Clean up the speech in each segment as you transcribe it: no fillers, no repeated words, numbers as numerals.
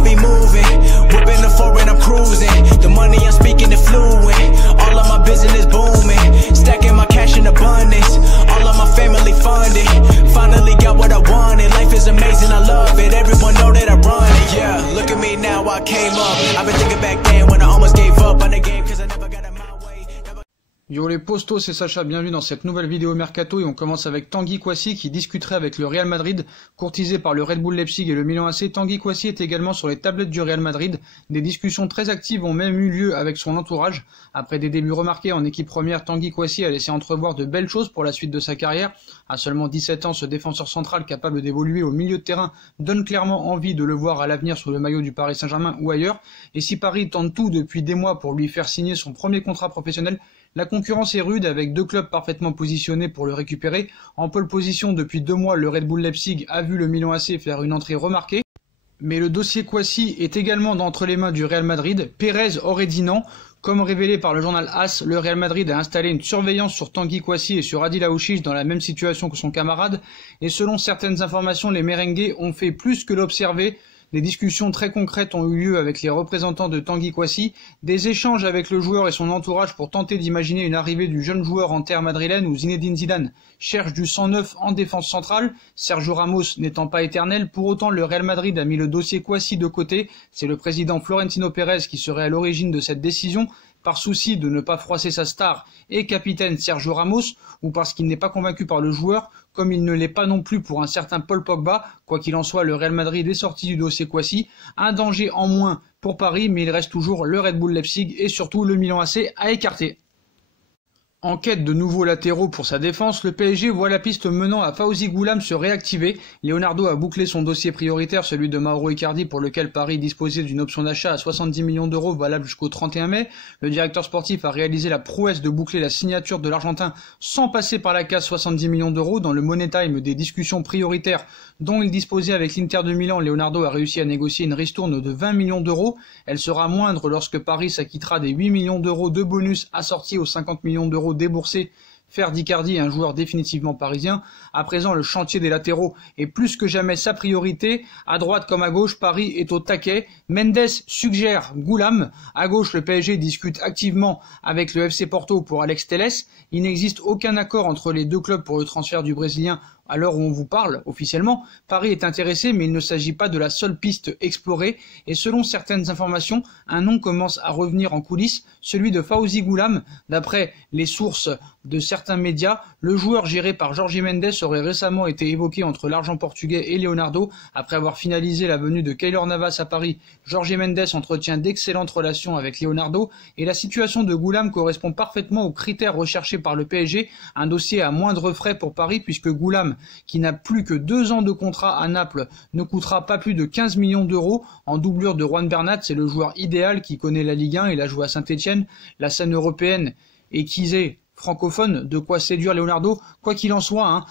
I be moving, whipping the foreign, I'm cruising. The money I'm speaking is fluent. All of my business booming, stacking my cash in abundance. All of my family funded. Finally got what I wanted. Life is amazing, I love it. Everyone know that I run it. Yeah, look at me now, I came up. I've been thinking back then when I almost gave up on the game, cause I never got it my way. Yo les postos, c'est Sacha, bienvenue dans cette nouvelle vidéo Mercato et on commence avec Tanguy Kouassi qui discuterait avec le Real Madrid, courtisé par le Red Bull Leipzig et le Milan AC. Tanguy Kouassi est également sur les tablettes du Real Madrid. Des discussions très actives ont même eu lieu avec son entourage. Après des débuts remarqués en équipe première, Tanguy Kouassi a laissé entrevoir de belles choses pour la suite de sa carrière. À seulement 17 ans, ce défenseur central capable d'évoluer au milieu de terrain donne clairement envie de le voir à l'avenir sous le maillot du Paris Saint-Germain ou ailleurs. Et si Paris tente tout depuis des mois pour lui faire signer son premier contrat professionnel, la concurrence est rude avec deux clubs parfaitement positionnés pour le récupérer. En pole position depuis 2 mois, le Red Bull Leipzig a vu le Milan AC faire une entrée remarquée. Mais le dossier Kouassi est également d'entre les mains du Real Madrid. Pérez aurait dit non. Comme révélé par le journal AS, le Real Madrid a installé une surveillance sur Tanguy Kouassi et sur Adil Aouchiche dans la même situation que son camarade. Et selon certaines informations, les merengues ont fait plus que l'observer. Des discussions très concrètes ont eu lieu avec les représentants de Tanguy Kouassi, des échanges avec le joueur et son entourage pour tenter d'imaginer une arrivée du jeune joueur en terre madrilène où Zinedine Zidane cherche du sang neuf en défense centrale, Sergio Ramos n'étant pas éternel. Pour autant, le Real Madrid a mis le dossier Kouassi de côté. C'est le président Florentino Pérez qui serait à l'origine de cette décision, par souci de ne pas froisser sa star et capitaine Sergio Ramos, ou parce qu'il n'est pas convaincu par le joueur, comme il ne l'est pas non plus pour un certain Paul Pogba. Quoi qu'il en soit, le Real Madrid est sorti du dossier Kouassi. Un danger en moins pour Paris, mais il reste toujours le Red Bull Leipzig et surtout le Milan AC à écarter. En quête de nouveaux latéraux pour sa défense, le PSG voit la piste menant à Fawzi Goulam se réactiver. Leonardo a bouclé son dossier prioritaire, celui de Mauro Icardi, pour lequel Paris disposait d'une option d'achat à 70 millions d'euros valable jusqu'au 31 mai. Le directeur sportif a réalisé la prouesse de boucler la signature de l'Argentin sans passer par la case 70 millions d'euros. Dans le Money Time des discussions prioritaires dont il disposait avec l'Inter de Milan, Leonardo a réussi à négocier une ristourne de 20 millions d'euros. Elle sera moindre lorsque Paris s'acquittera des 8 millions d'euros de bonus assortis aux 50 millions d'euros déboursés. Faire d'Icardi un joueur définitivement parisien. À présent, le chantier des latéraux est plus que jamais sa priorité. À droite comme à gauche, Paris est au taquet. Mendes suggère Goulam. À gauche, le PSG discute activement avec le FC Porto pour Alex Telles. Il n'existe aucun accord entre les deux clubs pour le transfert du Brésilien. À l'heure où on vous parle, officiellement, Paris est intéressé, mais il ne s'agit pas de la seule piste explorée. Et selon certaines informations, un nom commence à revenir en coulisses, celui de Fawzi Goulam. D'après les sources de certains médias, le joueur géré par Jorge Mendes aurait récemment été évoqué entre l'argent portugais et Leonardo. Après avoir finalisé la venue de Keylor Navas à Paris, Jorge Mendes entretient d'excellentes relations avec Leonardo. Et la situation de Goulam correspond parfaitement aux critères recherchés par le PSG. Un dossier à moindre frais pour Paris, puisque Goulam, qui n'a plus que 2 ans de contrat à Naples, ne coûtera pas plus de 15 millions d'euros. En doublure de Juan Bernat, c'est le joueur idéal qui connaît la Ligue 1, il a joué à Saint-Etienne, la scène européenne est quisée francophone, de quoi séduire Leonardo. Quoi qu'il en soit,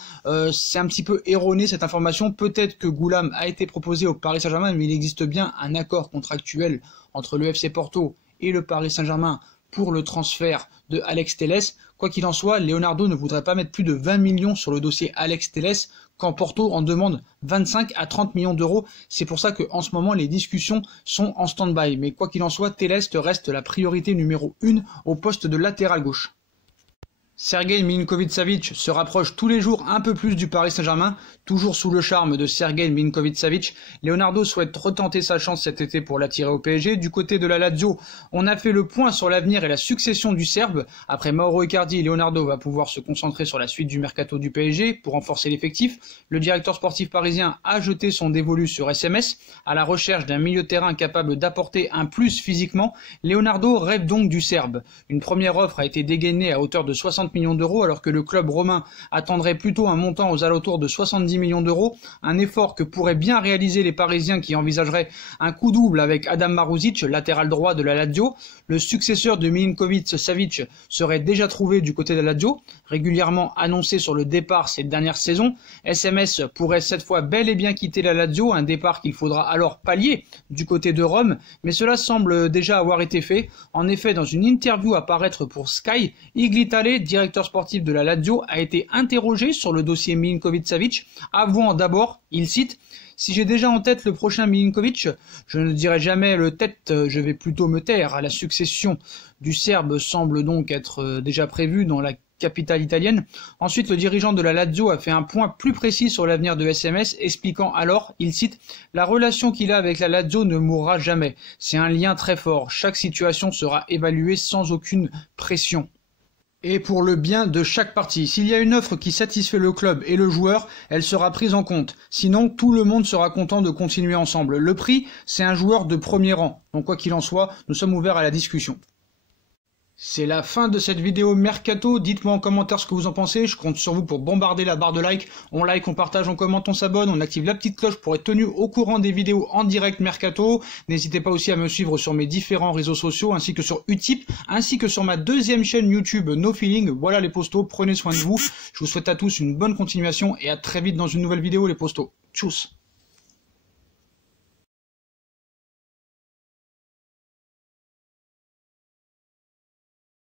c'est un petit peu erroné cette information. Peut-être que Goulam a été proposé au Paris Saint-Germain, mais il existe bien un accord contractuel entre le FC Porto et le Paris Saint-Germain pour le transfert de Alex Telles. Quoi qu'il en soit, Leonardo ne voudrait pas mettre plus de 20 millions sur le dossier Alex Telles, quand Porto en demande 25 à 30 millions d'euros. C'est pour ça qu'en ce moment, les discussions sont en stand-by. Mais quoi qu'il en soit, Telles reste la priorité numéro 1 au poste de latéral gauche. Sergueï Milinković-Savić se rapproche tous les jours un peu plus du Paris Saint-Germain, toujours sous le charme de Sergueï Milinković-Savić. Leonardo souhaite retenter sa chance cet été pour l'attirer au PSG. Du côté de la Lazio, on a fait le point sur l'avenir et la succession du Serbe. Après Mauro Icardi, Leonardo va pouvoir se concentrer sur la suite du mercato du PSG pour renforcer l'effectif. Le directeur sportif parisien a jeté son dévolu sur SMS à la recherche d'un milieu de terrain capable d'apporter un plus physiquement. Leonardo rêve donc du Serbe. Une première offre a été dégainée à hauteur de 60 millions d'euros alors que le club romain attendrait plutôt un montant aux alentours de 70 millions d'euros, un effort que pourraient bien réaliser les Parisiens qui envisageraient un coup double avec Adam Maruzic, latéral droit de la Lazio. Le successeur de Milinković-Savić serait déjà trouvé du côté de la Lazio, régulièrement annoncé sur le départ cette dernière saison. SMS pourrait cette fois bel et bien quitter la Lazio, un départ qu'il faudra alors pallier du côté de Rome, mais cela semble déjà avoir été fait. En effet, dans une interview à paraître pour Sky, Iglitale, directeur sportif de la Lazio, a été interrogé sur le dossier Milinković-Savić, avouant d'abord, il cite, Si j'ai déjà en tête le prochain Milinkovic, je ne dirai jamais le tête, je vais plutôt me taire. La succession du Serbe semble donc être déjà prévue dans la capitale italienne. Ensuite, le dirigeant de la Lazio a fait un point plus précis sur l'avenir de SMS, expliquant alors, il cite, « La relation qu'il a avec la Lazio ne mourra jamais. C'est un lien très fort. Chaque situation sera évaluée sans aucune pression. » Et pour le bien de chaque partie. S'il y a une offre qui satisfait le club et le joueur, elle sera prise en compte. Sinon, tout le monde sera content de continuer ensemble. Le prix, c'est un joueur de premier rang. Donc quoi qu'il en soit, nous sommes ouverts à la discussion. C'est la fin de cette vidéo Mercato, dites-moi en commentaire ce que vous en pensez, je compte sur vous pour bombarder la barre de like, on like, on partage, on commente, on s'abonne, on active la petite cloche pour être tenu au courant des vidéos en direct Mercato, n'hésitez pas aussi à me suivre sur mes différents réseaux sociaux ainsi que sur Utip, ainsi que sur ma deuxième chaîne YouTube No Feeling, voilà les postos, prenez soin de vous, je vous souhaite à tous une bonne continuation et à très vite dans une nouvelle vidéo les postos, tchuss.